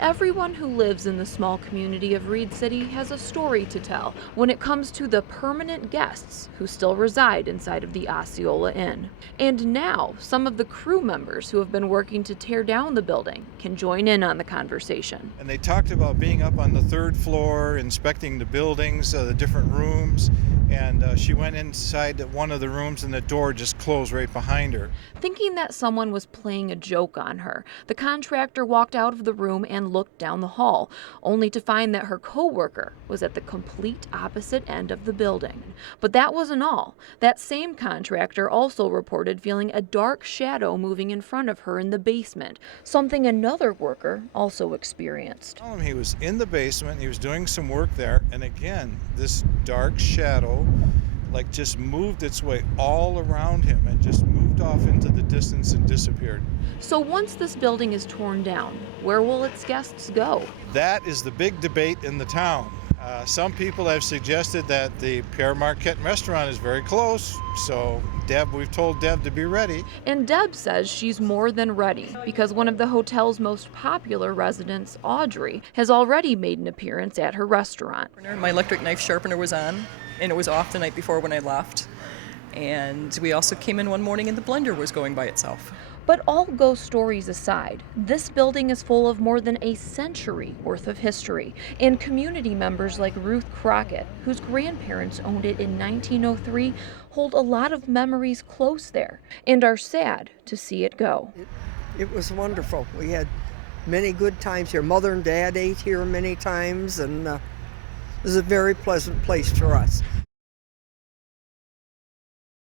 everyone who lives in the small community of Reed City has a story to tell when it comes to the permanent guests who still reside inside of the Osceola Inn. And now, some of the crew members who have been working to tear down the building can join in on the conversation. And they talked about being up on the third floor, inspecting the buildings, the different rooms, and she went inside one of the rooms and the door just closed right behind her. Thinking that someone was playing a joke on her, the contractor walked out of the room and looked down the hall, only to find that her coworker was at the complete opposite end of the building. But that wasn't all. That same contractor also reported feeling a dark shadow moving in front of her in the basement, something another worker also experienced. He was in the basement, he was doing some work there, and again, this dark shadow just moved its way all around him and just moved off into the distance and disappeared. So once this building is torn down, where will its guests go? That is the big debate in the town. Some people have suggested that the Pierre Marquette restaurant is very close, so we've told Deb to be ready. And Deb says she's more than ready because one of the hotel's most popular residents, Audrey, has already made an appearance at her restaurant. My electric knife sharpener was on, and it was off the night before when I left. And we also came in one morning and the blender was going by itself. But all ghost stories aside, this building is full of more than a century worth of history, and community members like Ruth Crockett, whose grandparents owned it in 1903, hold a lot of memories close there and are sad to see it go. It was wonderful. We had many good times here. Mother and Dad ate here many times, and it was a very pleasant place for us.